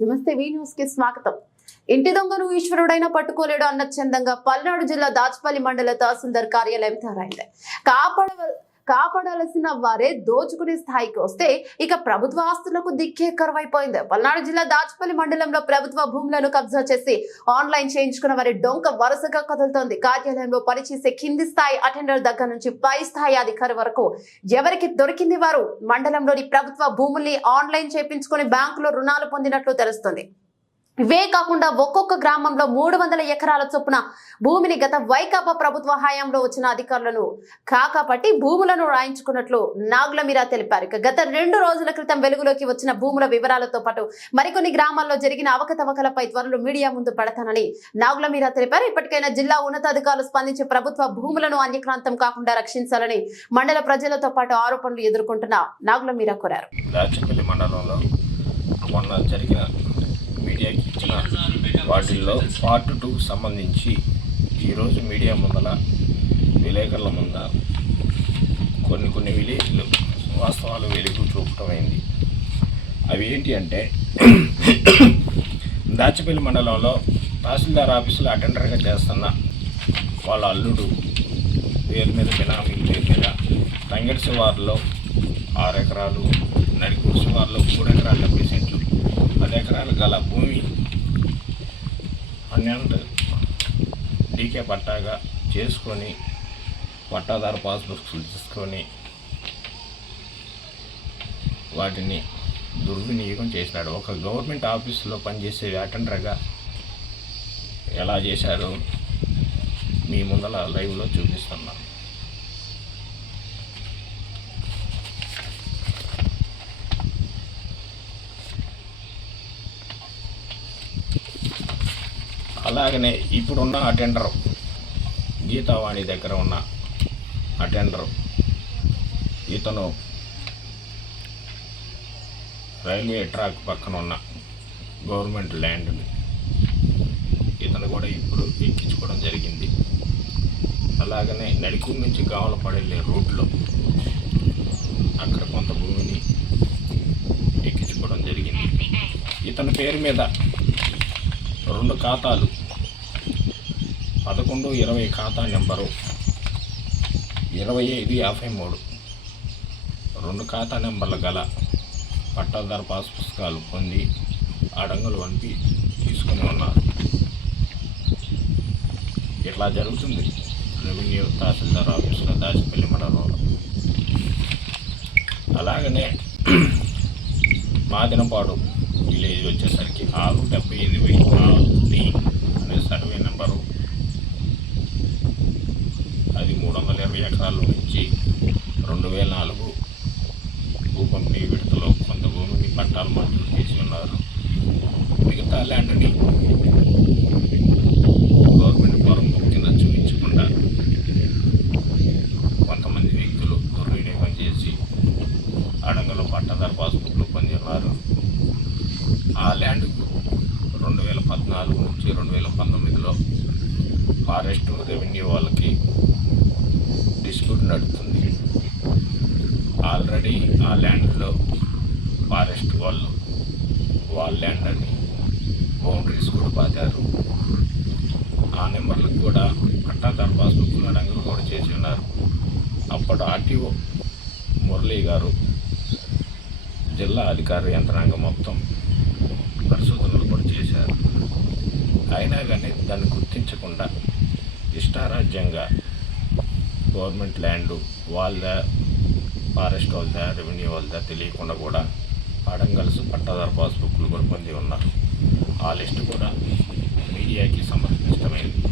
నమస్తే వి న్యూస్కి స్వాగతం. ఇంటి దొంగను ఈశ్వరుడైనా పట్టుకోలేడు అన్న చందంగా పల్నాడు జిల్లా దాచపల్లి మండల తహసీల్దార్ కార్యాలయం తయారైంది కాపాడ కాపాడాల్సిన వారే దోచుకునే స్థాయికి వస్తే ఇక ప్రభుత్వ ఆస్తులకు దిక్కే కరువైపోయింది పల్నాడు జిల్లా దాచపల్లి మండలంలో ప్రభుత్వ భూములను కబ్జా చేసి ఆన్లైన్ చేయించుకున్న వారి డొంక వరుసగా కదులుతోంది. కార్యాలయంలో పనిచేసే కింది స్థాయి అటెండర్ దగ్గర నుంచి పై స్థాయి అధికారి వరకు ఎవరికి దొరికింది వారు? మండలంలోని ప్రభుత్వ భూముల్ని ఆన్లైన్ చేయించుకుని బ్యాంకులో రుణాలు పొందినట్లు తెలుస్తుంది. ఇవే కాకుండా ఒక్కొక్క గ్రామంలో మూడు వందల ఎకరాల చొప్పున భూమిని గత వైకాపా ప్రభుత్వ హయాంలో వచ్చిన అధికారులను కాకాపట్టి భూములను రాయించుకున్నట్లు నాగుల మీరా తెలిపారు గత రెండు రోజుల క్రితం వెలుగులోకి వచ్చిన భూముల వివరాలతో పాటు మరికొన్ని గ్రామాల్లో జరిగిన అవకతవకలపై త్వరలో మీడియా ముందు పడతానని నాగుల మీరా తెలిపారు. ఇప్పటికైనా జిల్లా ఉన్నతాధికారులు స్పందించి ప్రభుత్వ భూములను అన్యక్రాంతం కాకుండా రక్షించాలని మండల ప్రజలతో పాటు ఆరోపణలు ఎదుర్కొంటున్న నాగుల మీరా కోరారు మొన్న జరిగిన మీడియాకి ఇచ్చిన వాటిల్లో పార్ట్ టూ సంబంధించి ఈరోజు మీడియా ముందల విలేకరుల ముంద కొన్ని కొన్ని విలేజ్లు వాస్తవాలు వెలుగు చూపటమైంది. అవి ఏంటి అంటే దాచపల్లి మండలంలో తహసీల్దార్ ఆఫీసులో అటెండర్గా చేస్తున్న వాళ్ళ అల్లుడు పేరు మీద బినామీ పేరు మీద తంగడి శివారులో ఆరు ఎకరాలు నడికూరు శివారులో మూడు ఎకరాలు డెబ్బై గల భూమి పన్నెండు డీకే పట్టాగా చేసుకొని పట్టాదారు పాస్బుక్స్ తీసుకొని వాటిని దుర్వినియోగం చేసినాడు. ఒక గవర్నమెంట్ ఆఫీసులో పనిచేసే అటెండర్గా ఎలా చేశారో మీ ముందల లైవ్లో చూపిస్తున్నాను అలాగనే ఇప్పుడున్న అటెండర్ గీతావాణి దగ్గర ఉన్న అటెండర్ ఇతను రైల్వే ట్రాక్ పక్కన ఉన్న గవర్నమెంట్ ల్యాండ్ని ఇతను కూడా ఇప్పుడు ఎక్కించుకోవడం జరిగింది. అలాగనే నడికూరు నుంచి కావలపడెళ్ళే రోడ్లో అక్కడ కొంత భూమిని ఎక్కించుకోవడం జరిగింది. ఇతని పేరు మీద రెండు ఖాతాలు పదకొండు ఇరవై ఖాతా నెంబరు. ఇరవై ఐదు యాభై మూడు. రెండు ఖాతా నెంబర్ల గల పట్టాదారు పాస్ పుస్తకాలు పొంది అడంగులు వంపి తీసుకుని ఉన్నారు. ఇట్లా జరుగుతుంది. రెవెన్యూ తహసీల్దార్ ఆఫీసులో దాచిపల్లి మండలంలో. అలాగనే మాదినపాడు విలేజ్ వచ్చేసరికి ఆరు డెబ్బై ఎనిమిది ఆరు అనే సర్వే నెంబరు అది మూడు వందల ఇరవై ఎకరాల నుంచి రెండు వేల నాలుగు భూ పంపిణీ విడతలో కొంత భూమిని పట్టాలు మంజూరు చేసి ఉన్నారు. మిగతా ల్యాండ్ని గవర్నమెంట్ పొరం కింద చూపించకుండా కొంతమంది వ్యక్తులు దుర్వినియోగం చేసి అడంగలో పట్టదారు పాస్బుక్లు పొందిన్నారు ఆ ల్యాండ్కు రెండు వేల పద్నాలుగు నుంచి రెండు వేల పంతొమ్మిదిలో ఫారెస్ట్ రెవెన్యూ వాళ్ళకి డిస్ప్యూట్ నడుస్తుంది ఆల్రెడీ ఆ ల్యాండ్లో ఫారెస్ట్ వాళ్ళు వాళ్ళ ల్యాండ్ అని బౌండరీస్ కూడా పాతారు. ఆ నెంబర్లకు కూడా పట్టాదారు పాస్బుక్లు అడంగులు కూడా చేసి ఉన్నారు. అప్పుడు ఆర్టీఓ మురళీ గారు జిల్లా అధికార యంత్రాంగం మొత్తం పరిశోధనలు కూడా చేశారు. అయినా కానీ దాన్ని గుర్తించకుండా ఇష్టారాజ్యంగా గవర్నమెంట్ ల్యాండ్ వాళ్ళ ఫారెస్ట్ వాళ్ళదా రెవెన్యూ వాళ్ళదా తెలియకుండా కూడా అడంగల్స్ పట్టాదారు పాస్బుక్లు కూడా పొంది ఉన్నారు. ఆ లిస్టు కూడా మీడియాకి సమర్పించడమైంది